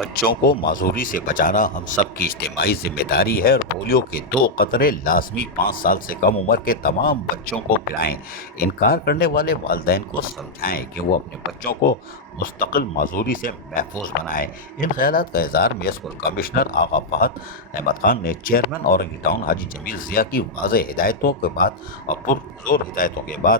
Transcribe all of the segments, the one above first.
بچوں کو معذوری سے بچانا ہم سب کی اجتماعی ذمہ داری ہے اور پولیو کے 2 قطرے لازمی 5 سال سے کم عمر کے تمام بچوں کو پلائیں۔ انکار کرنے والے والدین کو سمجھائیں کہ وہ اپنے بچوں کو مستقل معذوری سے محفوظ بنائیں۔ ان خیالات کا اظہار میونسپل کمشنر آغا فہد احمد خان نے چیئرمین اورنگی ٹاؤن حاجی جمیل ضیاء کی واضح ہدایتوں کے بعد اور پرزور ہدایتوں کے بعد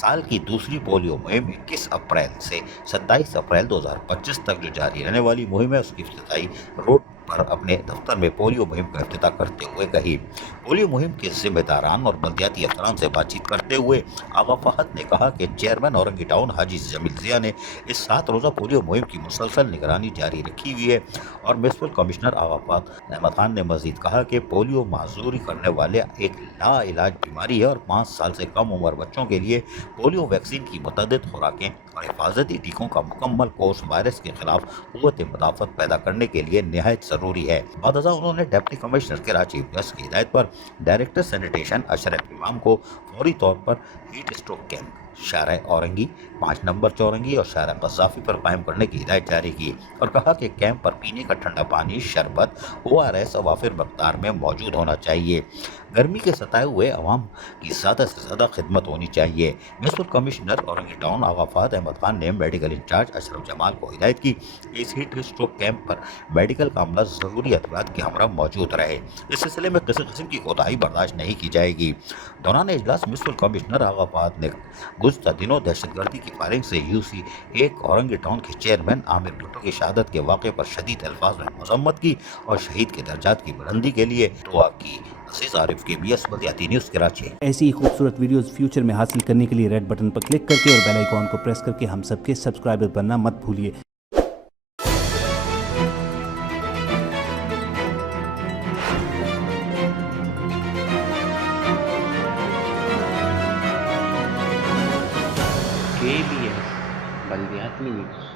سال کی دوسری پولیو مہم 21 اپریل سے 27 اپریل 2025 تک جو جاری رہنے والی مہم ہے اس کی افتتاحی روڈ پر اپنے دفتر میں پولیو مہم کا افتتاح کرتے ہوئے کہی۔ پولیو مہم کے ذمہ داران اور بلدیاتی افسران سے بات چیت کرتے ہوئے آغا فہد نے کہا کہ چیئرمین اورنگی ٹاؤن حاجی جمیل ضیاء نے اس 7 روزہ پولیو مہم کی مسلسل نگرانی جاری رکھی ہوئی ہے اور میونسپل کمشنر آغا فہد احمد خان نے مزید کہا کہ پولیو معذوری کرنے والے ایک لا علاج بیماری ہے اور 5 سال سے کم عمر بچوں کے لیے پولیو ویکسین کی متعدد خوراکیں اور حفاظتی ٹیکوں کا مکمل کورس وائرس کے خلاف قوت مدافعت پیدا کرنے کے لیے نہایت ضروری ہے۔ بعد ازاں انہوں نے ڈپٹی کمشنر کراچی ویسٹ کی ہدایت پر ڈائریکٹر سینیٹیشن اشرف امام کو فوری طور پر ہیٹ اسٹروک کیمپ شارع اورنگی 5 نمبر چورنگی اور شارع قذافی پر قائم کرنے کی ہدایت جاری کی اور کہا کہ کیمپ پر پینے کا ٹھنڈا پانی، شربت، ORS وافر مقدار میں موجود ہونا چاہیے۔ گرمی کے ستائے ہوئے عوام کی زیادہ سے زیادہ خدمت ہونی چاہیے۔ میونسپل کمشنر اورنگی ٹاؤن آغا فہد احمد خان نے میڈیکل انچارج اشرف جمال کو ہدایت کی کہ اس ہیٹ اسٹروک کیمپ پر میڈیکل کا عملہ ضروری ادویات کے ہمراہ موجود رہے۔ اس سلسلے میں کسی قسم کی کوتاہی برداشت نہیں کی جائے گی۔ دوران اجلاس میونسپل کمشنر آغا فہد نے گزشتہ دنوں دہشت گردی کی فائرنگ سے UC1 اورنگی ٹاؤن کے چیئرمین عامر بھٹو کی شہادت کے واقعے پر شدید الفاظ میں مذمت کی اور شہید کے درجات کی بلندی کے لیے دعا کی۔ عزیز عارف KBS بلدیاتی نیوز کراچی۔ ایسی ہی خوبصورت ویڈیوز فیوچر میں حاصل کرنے کے لیے ریڈ بٹن پر کلک کر کے اور بیل آئیکن کو پریس کر کے ہم سب کے سبسکرائبر بننا مت بھولیے۔ KBS بلدیاتی نیوز۔